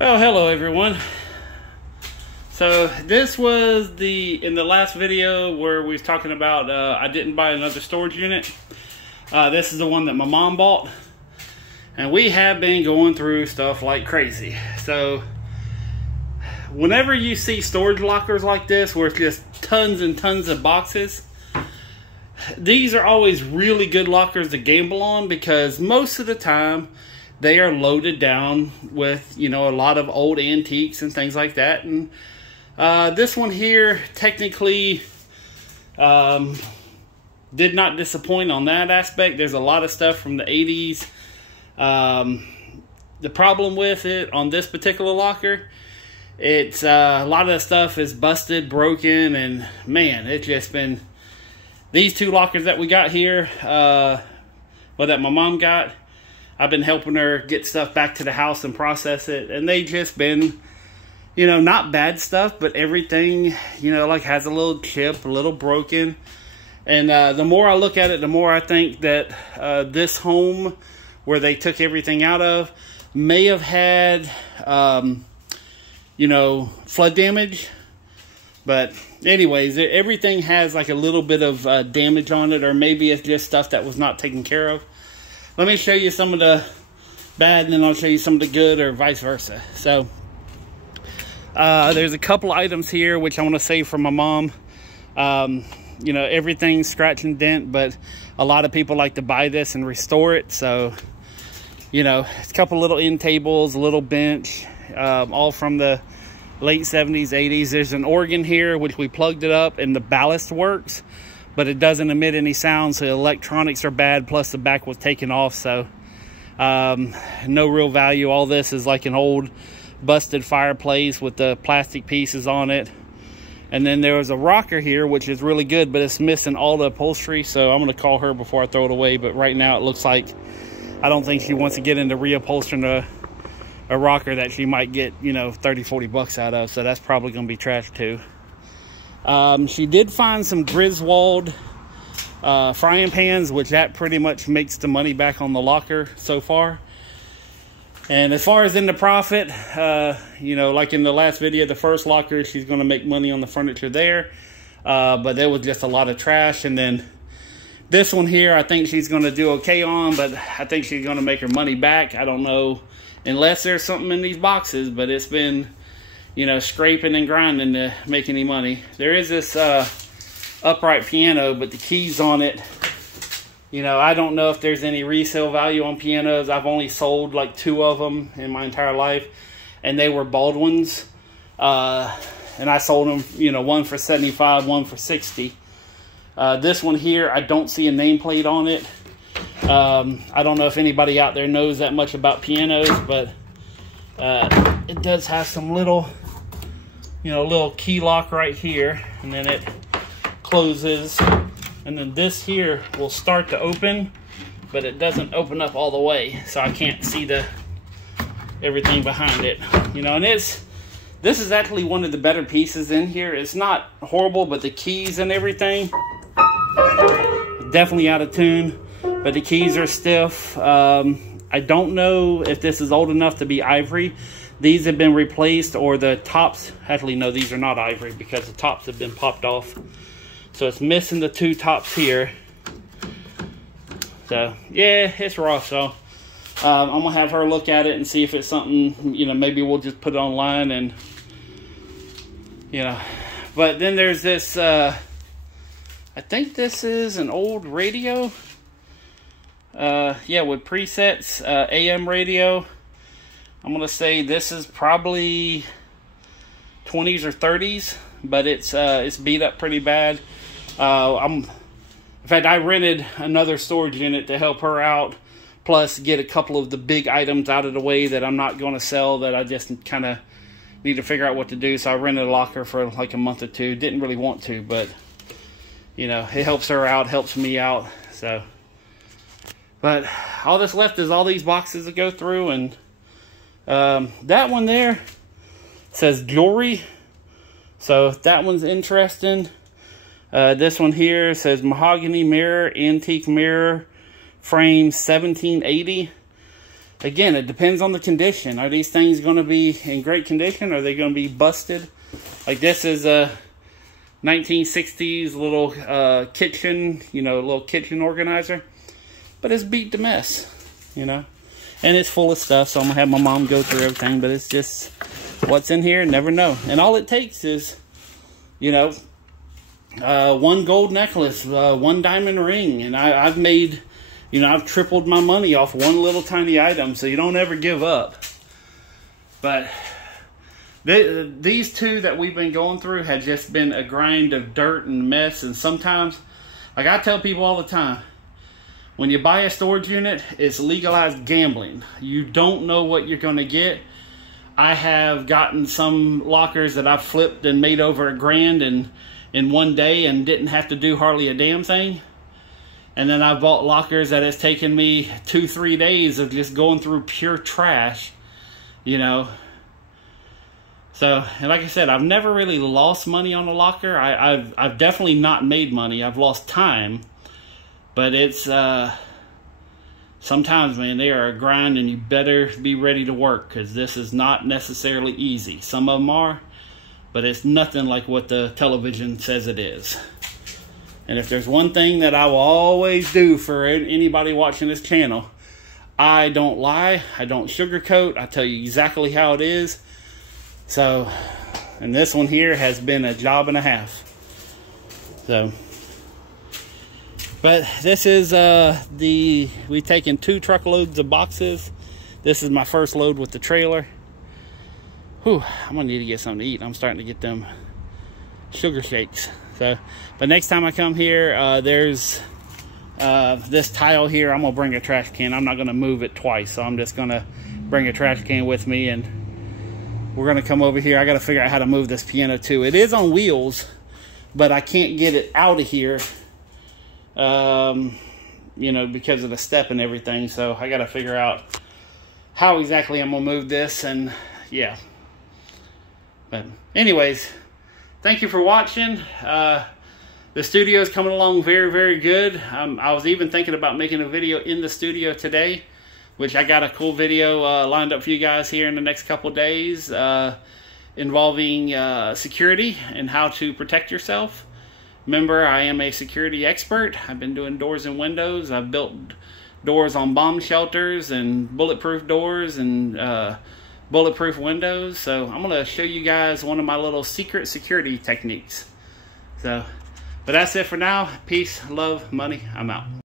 Well, hello everyone. So this was in the last video where we was talking about I didn't buy another storage unit. This is the one that my mom bought, and we have been going through stuff like crazy. So whenever you see storage lockers like this where it's just tons and tons of boxes, these are always really good lockers to gamble on, because most of the time they are loaded down with, you know, a lot of old antiques and things like that. And this one here technically did not disappoint on that aspect. There's a lot of stuff from the 80s. The problem with it on this particular locker, it's a lot of the stuff is busted, broken, and man, it's just been... These two lockers that we got here, that my mom got, I've been helping her get stuff back to the house and process it. And they just been, you know, not bad stuff, but everything, you know, like has a little chip, a little broken. And the more I look at it, the more I think that this home where they took everything out of may have had, you know, flood damage. But anyways, everything has like a little bit of damage on it, or maybe it's just stuff that was not taken care of. Let me show you some of the bad, and then I'll show you some of the good, or vice versa. So there's a couple items here which I want to save for my mom. You know, everything's scratch and dent, but a lot of people like to buy this and restore it. So, you know, it's a couple little end tables, a little bench, all from the late 70s, 80s. There's an organ here, which we plugged it up and the ballast works, but it doesn't emit any sound, so the electronics are bad, plus the back was taken off, so no real value. All this is like an old busted fireplace with the plastic pieces on it. And then there was a rocker here, which is really good, but it's missing all the upholstery, so I'm going to call her before I throw it away. But right now it looks like I don't think she wants to get into reupholstering a rocker that she might get, you know, 30-40 bucks out of, so that's probably going to be trash too. She did find some Griswold frying pans, which that pretty much makes the money back on the locker so far. And as far as in the profit, you know, like in the last video, the first locker, she's going to make money on the furniture there, but there was just a lot of trash. And then this one here, I think she's going to do okay on, but I think she's going to make her money back. I don't know, unless there's something in these boxes, but it's been, you know, scraping and grinding to make any money. There is this upright piano, but the keys on it, you know, I don't know if there's any resale value on pianos. I've only sold like 2 of them in my entire life, and they were Baldwins. And I sold them, you know, one for 75, one for 60. This one here, I don't see a nameplate on it. I don't know if anybody out there knows that much about pianos, but it does have some little, you know, little key lock right here, and then it closes, and then this here will start to open, but it doesn't open up all the way, so I can't see everything behind it, you know. And this is actually one of the better pieces in here. It's not horrible, but the keys and everything definitely out of tune. But the keys are stiff. I don't know if this is old enough to be ivory. These have been replaced, or the tops, actually no, these are not ivory because the tops have been popped off. So it's missing the 2 tops here. So yeah, it's rough. So I'm gonna have her look at it and see if it's something, you know, maybe we'll just put it online, and, you know. But then there's this, I think this is an old radio. Yeah, with presets, AM radio. I'm gonna say this is probably 20s or 30s, but it's beat up pretty bad. In fact, I rented another storage unit to help her out, plus get a couple of the big items out of the way that I'm not going to sell, that I just kind of need to figure out what to do. So I rented a locker for like a month or 2. Didn't really want to, but, you know, it helps her out, helps me out. So, but all that's left is all these boxes to go through. And that one there says jewelry, so that one's interesting. This one here says mahogany mirror, antique mirror, frame 1780. again, it depends on the condition. Are these things going to be in great condition? Are they going to be busted? Like this is a 1960s little kitchen, you know, little kitchen organizer. But it's beat to mess, you know. And it's full of stuff, so I'm going to have my mom go through everything. But it's just what's in here, never know. And all it takes is, you know, one gold necklace, one diamond ring. And I've made, you know, I've tripled my money off one little tiny item. So you don't ever give up. But these two that we've been going through had just been a grind of dirt and mess. And sometimes, like I tell people all the time, when you buy a storage unit, it's legalized gambling. You don't know what you're going to get. I have gotten some lockers that I've flipped and made over $1,000 in one day and didn't have to do hardly a damn thing. And then I've bought lockers that has taken me 2-3 days of just going through pure trash, you know. So, and like I said, I've never really lost money on a locker. I've definitely not made money. I've lost time. But it's, sometimes, man, they are a grind, and you better be ready to work, because this is not necessarily easy. Some of them are, but it's nothing like what the television says it is. And if there's one thing that I will always do for anybody watching this channel, I don't lie, I don't sugarcoat, I tell you exactly how it is. So, and this one here has been a job and a half. So, but this is we've taken 2 truckloads of boxes. This is my first load with the trailer. Whew, I'm gonna need to get something to eat. I'm starting to get them sugar shakes. So, but next time I come here, there's this tile here. I'm gonna bring a trash can. I'm not gonna move it twice, so I'm just gonna bring a trash can with me, and we're gonna come over here. I gotta figure out how to move this piano too. It is on wheels, but I can't get it out of here. You know, because of the step and everything. So I got to figure out how exactly I'm gonna move this, and yeah. But anyways, thank you for watching. The studio is coming along very, very good. I was even thinking about making a video in the studio today, which I got a cool video lined up for you guys here in the next couple days, involving security and how to protect yourself. Remember, I am a security expert. I've been doing doors and windows. I've built doors on bomb shelters and bulletproof doors and bulletproof windows. So I'm going to show you guys one of my little secret security techniques. So, but that's it for now. Peace, love, money. I'm out.